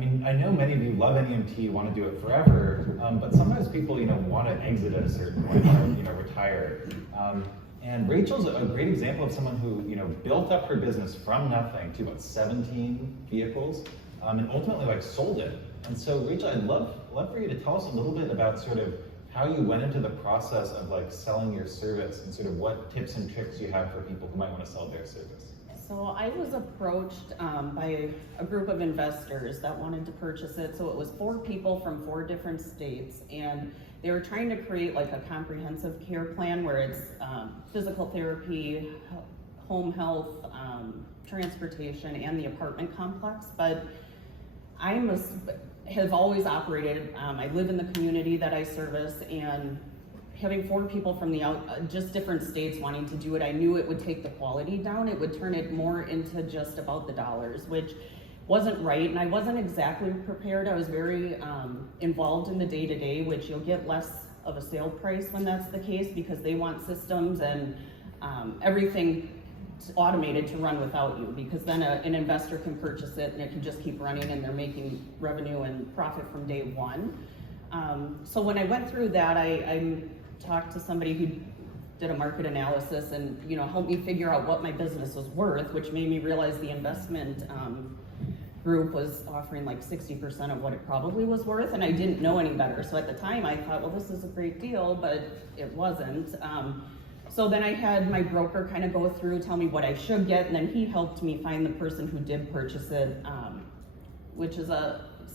mean, I know many of you love NEMT, want to do it forever, but sometimes people, want to exit at a certain point, or, retire. And Rachel's a great example of someone who, built up her business from nothing to about 17 vehicles, and ultimately sold it. And so Rachel, I'd love for you to tell us a little bit about sort of how you went into the process of selling your service and sort of what tips and tricks you have for people who might want to sell their service. So I was approached by a group of investors that wanted to purchase it. So it was 4 people from 4 different states, and they were trying to create a comprehensive care plan where it's physical therapy, home health, transportation, and the apartment complex. But have always operated, I live in the community that I service, and having 4 people from just different states wanting to do it, I knew it would take the quality down. It would turn it more into just about the dollars, which wasn't right, and I wasn't exactly prepared. I was very involved in the day-to-day, which you'll get less of a sale price when that's the case, because they want systems and everything automated to run without you, because then an investor can purchase it and it can just keep running and they're making revenue and profit from day one. So when I went through that, I talked to somebody who did a market analysis and helped me figure out what my business was worth, which made me realize the investment group was offering 60% of what it probably was worth, and I didn't know any better. So at the time I thought, well, this is a great deal, but it wasn't. So then I had my broker kind of go through, tell me what I should get, and then he helped me find the person who did purchase it, which is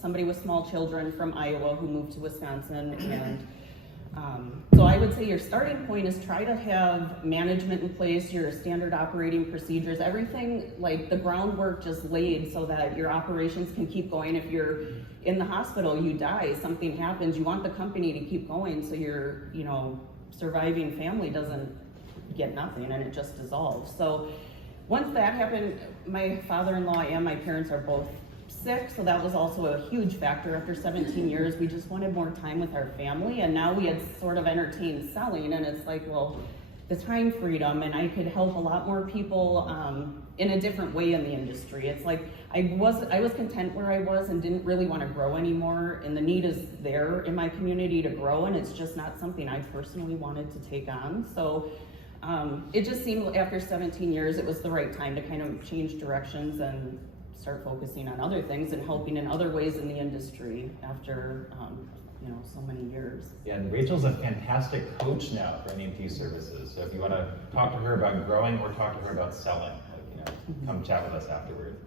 somebody with small children from Iowa who moved to Wisconsin. And so I would say your starting point is try to have management in place, your standard operating procedures, everything, the groundwork just laid so that your operations can keep going. If you're in the hospital, you die, something happens, you want the company to keep going so your surviving family doesn't get nothing and it just dissolves. So once that happened, my father-in-law and my parents are both sick, so that was also a huge factor. After 17 years, we just wanted more time with our family, and now we had sort of entertained selling, and it's well, the time freedom, and I could help a lot more people in a different way in the industry. It's I was content where I was and didn't really want to grow anymore, and the need is there in my community to grow, and it's just not something I personally wanted to take on. So it just seemed after 17 years it was the right time to kind of change directions and start focusing on other things and helping in other ways in the industry after so many years. Yeah, and Rachel's a fantastic coach now for NEMT services. So if you want to talk to her about growing or talk to her about selling, come chat with us afterward.